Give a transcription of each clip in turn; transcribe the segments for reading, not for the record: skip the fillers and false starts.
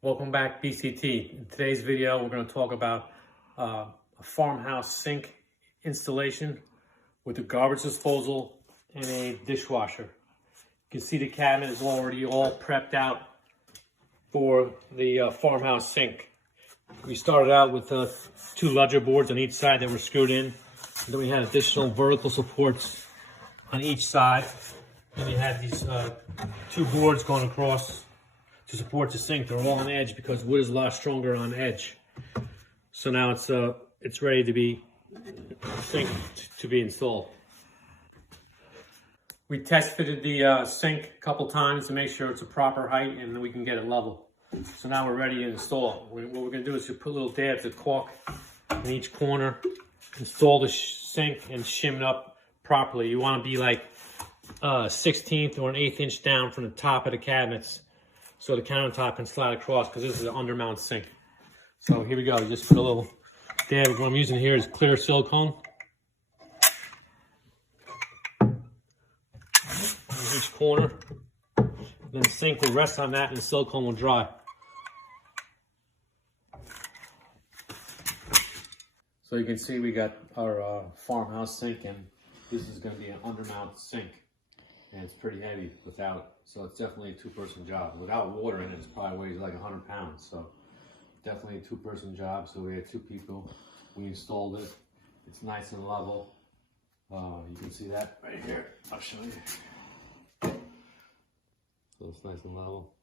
Welcome back, BCT. In today's video, we're going to talk about a farmhouse sink installation with a garbage disposal and a dishwasher. You can see the cabinet is already all prepped out for the farmhouse sink. We started out with two ledger boards on each side that were screwed in. And then we had additional vertical supports on each side. And we had these two boards going across to support the sink. They're all on edge because wood is a lot stronger on edge. So now it's ready to be sink to be installed. We test fitted the sink a couple times to make sure it's a proper height and then we can get it level. So now we're ready to install. What we're going to do is put little dabs of caulk in each corner, install the sink and shim it up properly. You want to be like 1/16 or an 1/8 inch down from the top of the cabinets, so the countertop can slide across, because this is an undermount sink. So here we go. You just put a little dab. What I'm using here is clear silicone. In each corner. Then the sink will rest on that and the silicone will dry. So you can see we got our farmhouse sink, and this is going to be an undermount sink. And it's pretty heavy without, so it's definitely a two-person job. Without water in it, it probably weighs like 100 pounds. So definitely a two-person job. So we had two people. We installed it. It's nice and level. You can see that right here. I'll show you. So it's nice and level.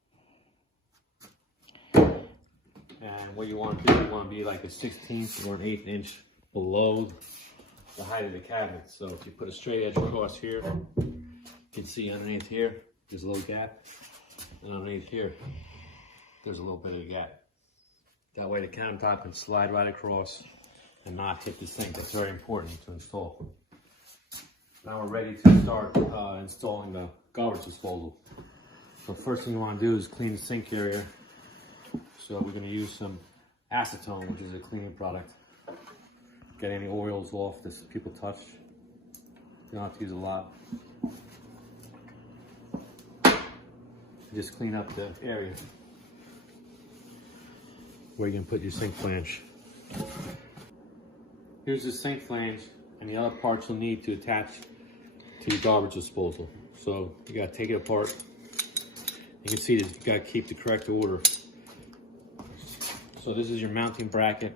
And what you want to do, you want to be like a 1/16 or an 1/8 inch below the height of the cabinet. So if you put a straight edge across here, you can see underneath here, there's a little gap. And underneath here, there's a little bit of a gap. That way the countertop can slide right across and not hit the sink. That's very important to install. Now we're ready to start installing the garbage disposal. So first thing you want to do is clean the sink area. So we're going to use some acetone, which is a cleaning product. Get any oils off that people touch. You don't have to use a lot. Just clean up the area where you're going to put your sink flange. Here's the sink flange and the other parts you'll need to attach to the garbage disposal. So you got to take it apart. You can see that you got to keep the correct order. So this is your mounting bracket.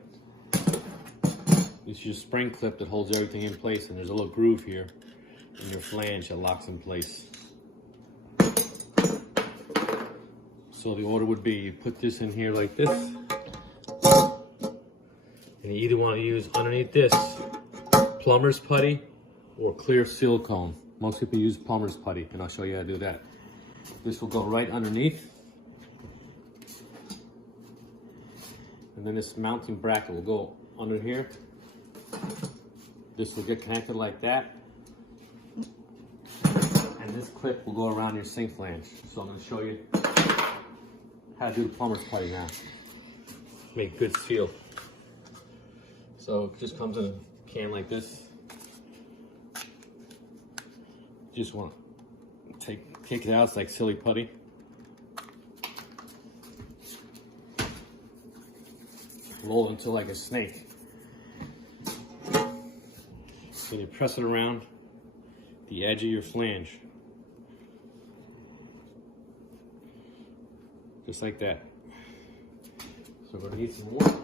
This is your spring clip that holds everything in place, and there's a little groove here in your flange that locks in place. So the order would be, you put this in here like this, and you either want to use underneath this plumber's putty or clear silicone. Most people use plumber's putty, and I'll show you how to do that. This will go right underneath, and then this mounting bracket will go under here. This will get connected like that, and this clip will go around your sink flange. So I'm going to show you how to do the plumber's putty now. Make good seal. So it just comes in a can like this. You just want to take it out. It's like silly putty. Roll it until like a snake. So you press it around the edge of your flange. Just like that. So we're gonna need some more.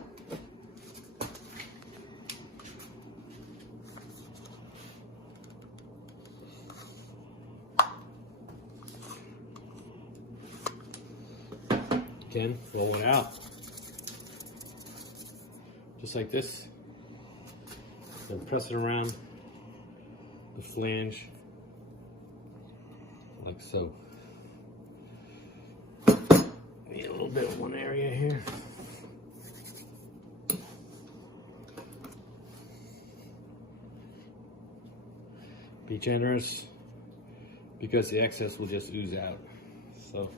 Again, roll it out. Just like this. Then press it around the flange, like so. Need a little bit of one area here. Be generous, because the excess will just ooze out. So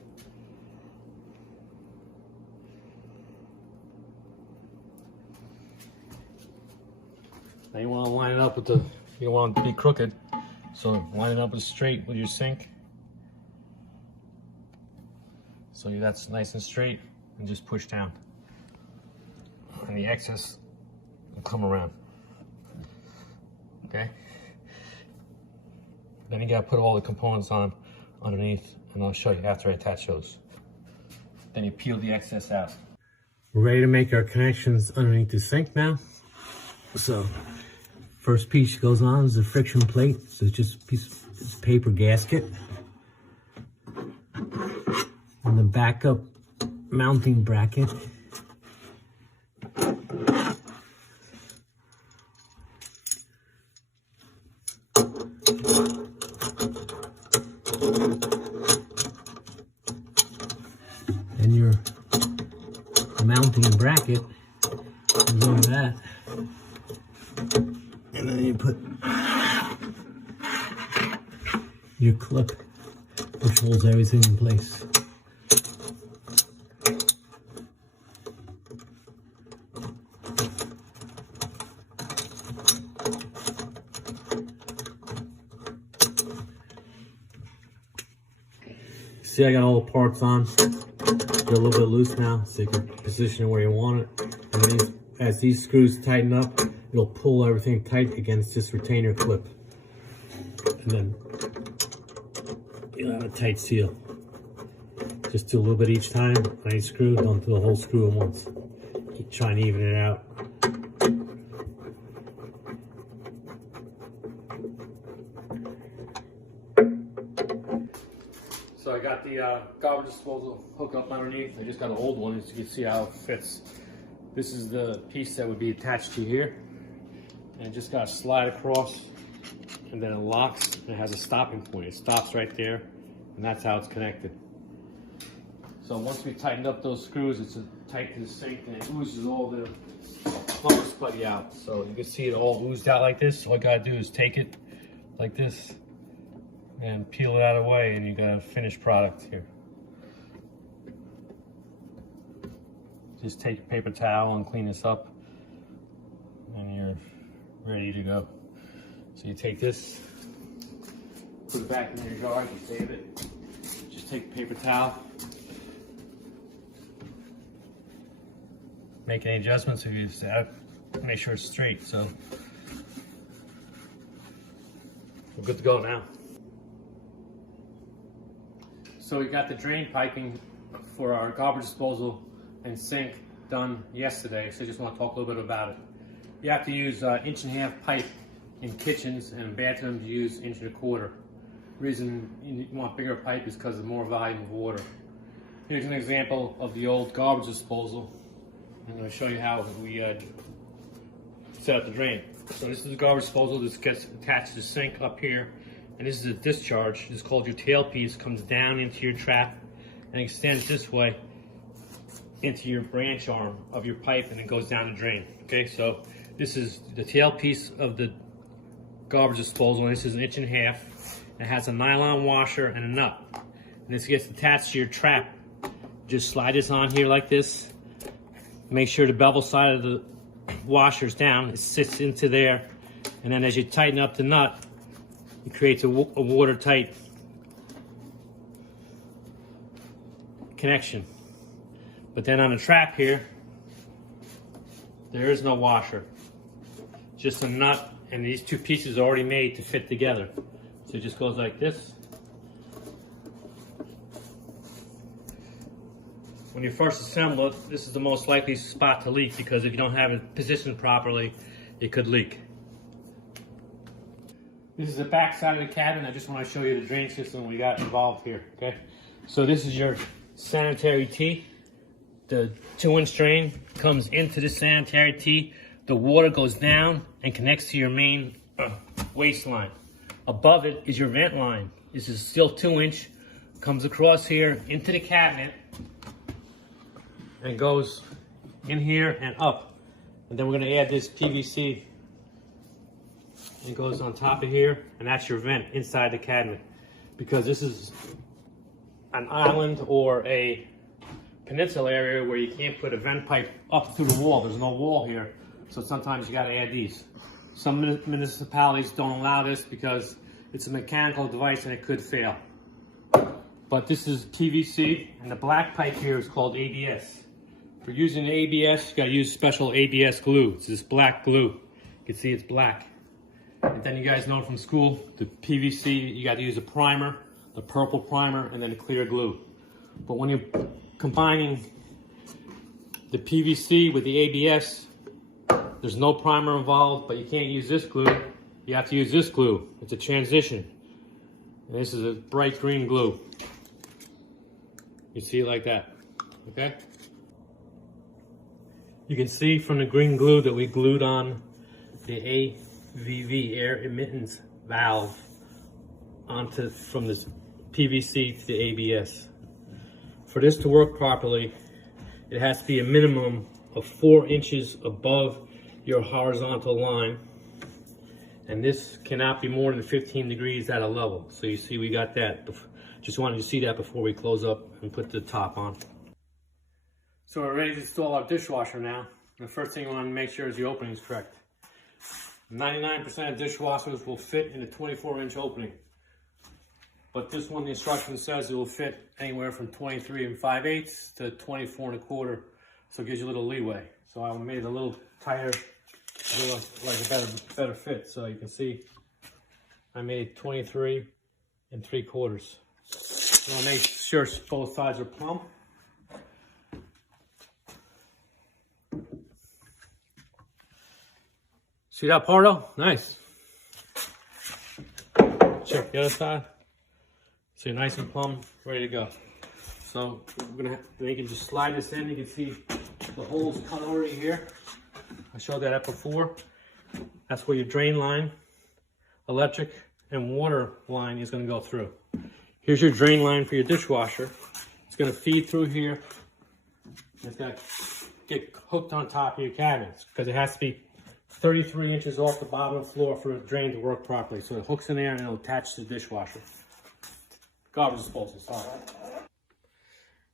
now you want to line it up with the, you don't want it to be crooked, so line it up with straight with your sink. So that's nice and straight. and just push down. And the excess will come around. Okay? Then you gotta put all the components on underneath, and I'll show you after I attach those. Then you peel the excess out. We're ready to make our connections underneath the sink now. So, first piece goes on is the friction plate. So it's just a piece of paper gasket. And the backup mounting bracket. And your mounting bracket is on that. And then you put your clip, which holds everything in place. See, I got all the parts on. They're a little bit loose now, so you can position it where you want it. And then as these screws tighten up, it'll pull everything tight against this retainer clip. And then you'll have a tight seal. Just do a little bit each time on each screw. Don't do the whole screw at once. Keep trying to even it out. So I got the garbage disposal hook up underneath. I just got an old one, as you can see how it fits. This is the piece that would be attached to here. And it just got to slide across, and then it locks, and it has a stopping point. It stops right there, and that's how it's connected. So once we tightened up those screws, it's tight to the sink, and it oozes all the plumber spuddy out. So you can see it all oozed out like this. All I gotta do is take it like this, and peel it out of the way, and you got a finished product here. Just take a paper towel and clean this up, and you're ready to go. So you take this, put it back in your jar, you save it. Just take a paper towel, make any adjustments if you just make sure it's straight. So we're good to go now. So we got the drain piping for our garbage disposal and sink done yesterday, so I just want to talk a little bit about it. You have to use 1.5-inch pipe in kitchens, and in bathrooms you use 1.25 inch. The reason you want bigger pipe is because of more volume of water. Here's an example of the old garbage disposal. I'm going to show you how we set up the drain. So this is the garbage disposal. This gets attached to the sink up here, and this is a discharge. This is called your tailpiece. Comes down into your trap and extends this way into your branch arm of your pipe, and it goes down the drain. Okay, so this is the tailpiece of the garbage disposal, and this is 1.5 inches. It has a nylon washer and a nut, and this gets attached to your trap. Just slide this on here like this. Make sure the bevel side of the washer's down. It sits into there, and then as you tighten up the nut, it creates a watertight connection. But then on the trap here, there is no washer. Just a nut, and these two pieces are already made to fit together. So it just goes like this. When you first assemble it, this is the most likely spot to leak, because if you don't have it positioned properly, it could leak. This is the back side of the cabin. I just want to show you the drain system we got involved here. Okay, so this is your sanitary tee. The 2-inch drain comes into the sanitary tee. The water goes down and connects to your main waste line. Above it is your vent line. This is still 2-inch. Comes across here into the cabinet and goes in here and up. And then we're going to add this PVC. It goes on top of here, and that's your vent inside the cabinet. Because this is an island or a peninsula area where you can't put a vent pipe up through the wall. There's no wall here, so sometimes you got to add these. Some municipalities don't allow this because it's a mechanical device and it could fail. But this is PVC, and the black pipe here is called ABS. For using the ABS, you gotta use special ABS glue. It's this black glue. You can see it's black. And then you guys know from school, the PVC, you gotta use a primer, the purple primer, and then a clear glue. But when you're combining the PVC with the ABS, there's no primer involved, but you can't use this glue. You have to use this glue. It's a transition. And this is a bright green glue. You see it like that, okay? You can see from the green glue that we glued on the AVV, air admittance valve, from this PVC to the ABS. For this to work properly, it has to be a minimum of 4 inches above your horizontal line. And this cannot be more than 15 degrees at a level. So you see we got that. Just wanted you to see that before we close up and put the top on. So we're ready to install our dishwasher now. The first thing we want to make sure is the opening is correct. 99% of dishwashers will fit in a 24-inch opening. But this one, the instruction says it will fit anywhere from 23 5/8 to 24 1/4. So it gives you a little leeway. So I made it a little tighter, a little like a better fit. So you can see I made 23 3/4. So I'll make sure both sides are plumb. See that part though? Nice. Check the other side. So you're nice and plumb, ready to go. So we're gonna you can just slide this in. You can see the holes cut already here. I showed that up before. That's where your drain line, electric, and water line is gonna go through. Here's your drain line for your dishwasher. It's gonna feed through here. It's gonna get hooked on top of your cabinets because it has to be 33 inches off the bottom floor for a drain to work properly. So it hooks in there and it'll attach to the dishwasher. Garbage disposal, sorry.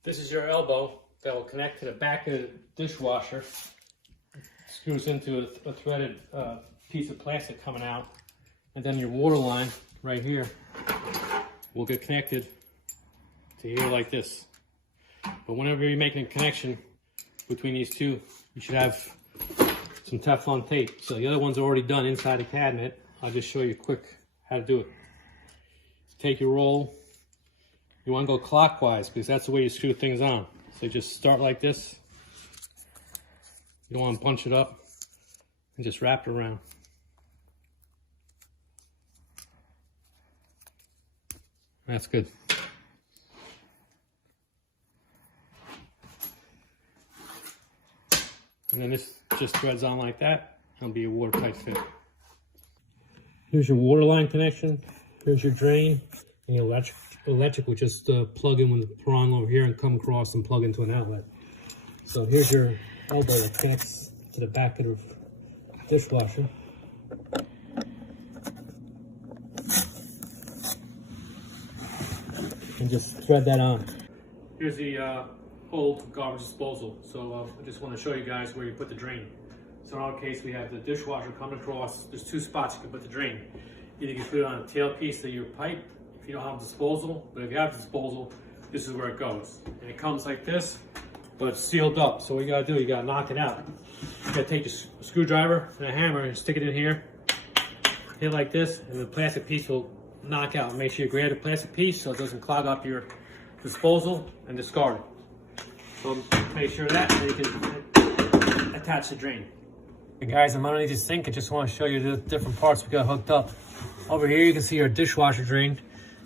This is your elbow that will connect to the back of the dishwasher. It screws into a threaded piece of plastic coming out. And then your water line right here will get connected to here like this. But whenever you're making a connection between these two, you should have some Teflon tape. So the other one's already done inside the cabinet. I'll just show you quick how to do it. Take your roll. You want to go clockwise because that's the way you screw things on. So you just start like this. You don't want to bunch it up and just wrap it around. That's good. And then this just threads on like that. It'll be a watertight fit. Here's your water line connection. Here's your drain. And your electric will just plug in with the prong over here and come across and plug into an outlet. So here's your elbow that connects to the back of the dishwasher. And just thread that on. Here's the old garbage disposal. So I just want to show you guys where you put the drain. So in our case, we have the dishwasher coming across. There's 2 spots you can put the drain. Either you can put it on the tailpiece of your pipe if you don't have disposal, but if you have disposal, this is where it goes. And it comes like this, but it's sealed up. So what you gotta do, you gotta knock it out. You gotta take a screwdriver and a hammer and stick it in here, hit like this, and the plastic piece will knock out. Make sure you grab the plastic piece so it doesn't clog up your disposal and discard it. So make sure of that, and you can attach the drain. Hey guys, I'm underneath the sink. I just want to show you the different parts we got hooked up. Over here you can see our dishwasher drain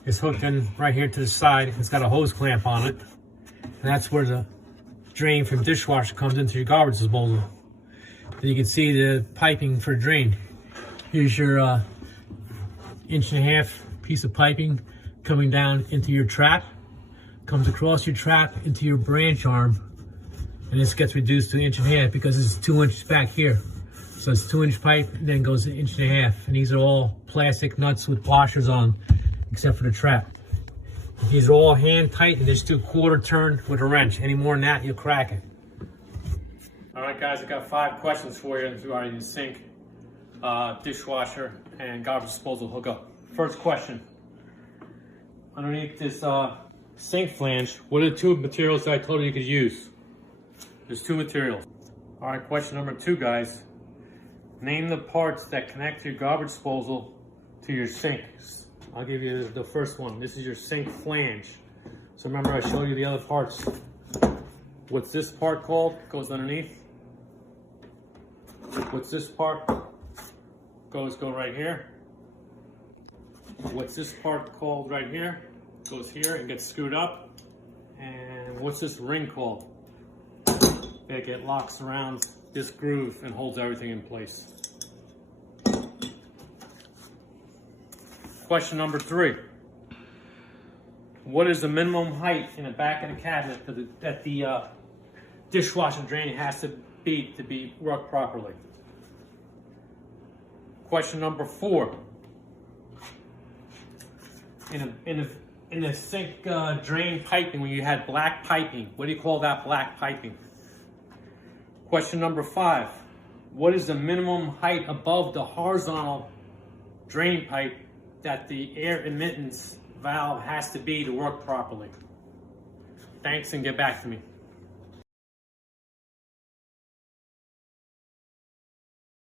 is hooked in right here to the side. It's got a hose clamp on it. And that's where the drain from dishwasher comes into your garbage disposal. And you can see the piping for the drain. Here's your 1.5 inch piece of piping coming down into your trap. Comes across your trap into your branch arm. And this gets reduced to 1.5 inches because it's 2 inches back here. So it's 2-inch pipe and then goes 1.5 inches. And these are all plastic nuts with washers on, except for the trap. These are all hand tight and just do 1/4 turn with a wrench. Any more than that, you'll crack it. All right guys, I got 5 questions for you regarding the sink, dishwasher, and garbage disposal hookup. First question, underneath this sink flange, what are the 2 materials that I told you could use? There's two materials. All right, question number 2, guys. Name the parts that connect your garbage disposal to your sink. I'll give you the first one. This is your sink flange. So remember I showed you the other parts. What's this part called? Goes underneath. What's this part? Go right here. What's this part called right here? Goes here and gets screwed up. And what's this ring called? It locks around this groove and holds everything in place. Question number 3. What is the minimum height in the back of the cabinet that the dishwasher drain has to be worked properly? Question number 4. In the sink drain piping, when you had black piping, what do you call that black piping? Question number 5. What is the minimum height above the horizontal drain pipe that the air admittance valve has to be to work properly? Thanks, and get back to me.